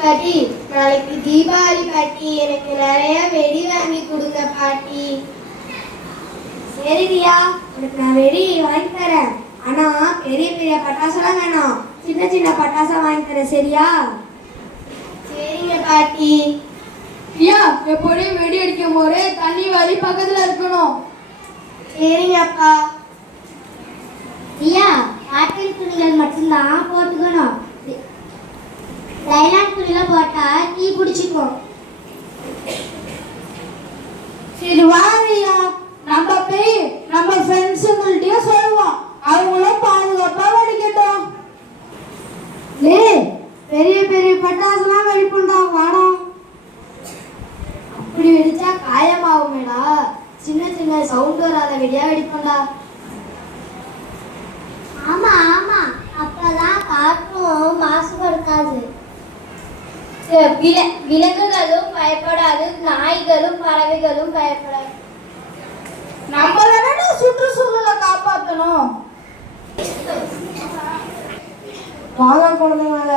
பாட்டி நாளைக்கு தீபாவளி பாட்டி, எனக்கு நிறைய வெடி வாங்கி கொடுங்க பாட்டி. சரி ரியா, உனக்கு நான் வெடி வாங்கி தரேன். ஆனா பெரிய பெரிய பட்டாசுலாம் வேணாம், சின்ன சின்ன பட்டாசா வாங்கி தரேன், சரியா? சரிங்க பாட்டி. ரியா, எப்படியும் வெடி அடிக்கும் போது தண்ணி வலி பக்கத்துல இருக்கணும். சரிங்க அப்பா. ரியா, காட்டன் துணிகள் மட்டும்தான் போட்டுக்கணும். லைலான் துணிலாம் போட்டா தீ பிடிச்சிக்கும். சரி வா ரியா, நம்ம போய் நம்ம ஃப்ரெண்ட்ஸுங்கள்ட்டயும் சொல்லுவோம், அவங்களும் பாதுகாப்பா வெடிக்கட்டும். பெரிய பெரிய பட்டாசுலாம் வெடிப்புண்டா, வாடா. அப்படி வெடிச்சா காயமாகுமேடா, சின்ன சின்ன சவுண்ட் வராத வெடியா வெடிப்போம்டா. ஆமா ஆமா, அப்பதான் காற்றும் மாசுபடுத்தாது. விலங்குகளும் பயப்படாது, நாய்களும் பறவைகளும் பயப்படாது. நம்ம தானே சுற்றுச்சூழலை காப்பாற்றணும். வாங்க குழந்தைங்கள,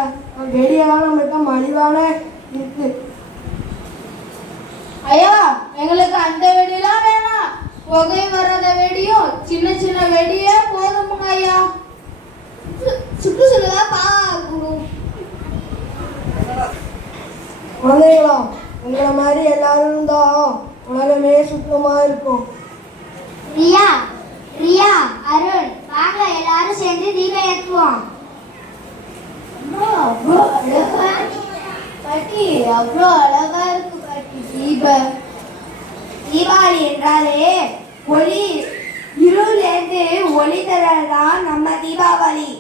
வெடியெல்லாம் நம்மகிட்ட மலிவான இருக்கு. ஐயா, எங்களுக்கு அந்த வெடியெல்லாம் வேணாம், புகை வர்றத வெடியும் சின்ன சின்ன வெடியே போதுமுங்க ஐயா. சுற்றுச்சூழலா பாக்கணும். குழந்தைங்களா, உங்களை மாதிரி எல்லாரும் இருந்தா உலகமே சுத்தமா இருக்கும். ரியா, ரியா, அருண், வாங்க எல்லாரும் சேர்ந்து தீபம் ஏற்றுவோம். பாட்டி அவ்வளோ அழகா இருக்கு பாட்டி தீபாவளி என்றாலே ஒளி, இருளிலிருந்து ஒளி தரதான் நம்ம தீபாவளி.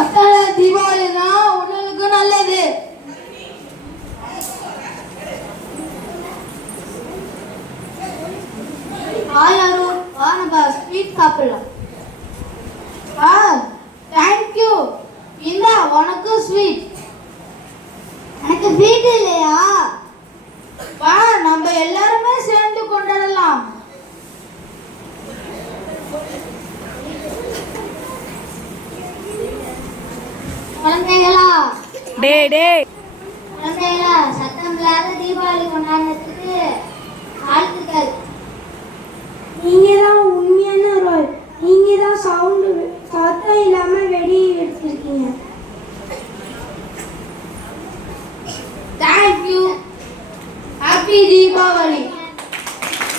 அத்தனை தீபாவளி தான் உடலுக்கு நல்லது. ஹாய் அருண், வா நம்ம ஸ்வீட் சாப்பிடலாம். தேங்க்யூ. இந்தா உனக்கு ஸ்வீட். எனக்கு வீட்டு இல்லையா? வா, நம்ம எல்லாருமே சேர்ந்து கொண்டாடலாம். குழந்தைகளா, டே சத்தம் இல்லாத தீபாவளி கொண்டாடுறதுக்கு வாழ்த்துக்கள். நீங்க தான் உண்மையான ரோல். நீங்க தான் சத்தம் இல்லாம வெடி எடுத்திருக்கீங்க. தேங்க்யூ. ஹாப்பி தீபாவளி.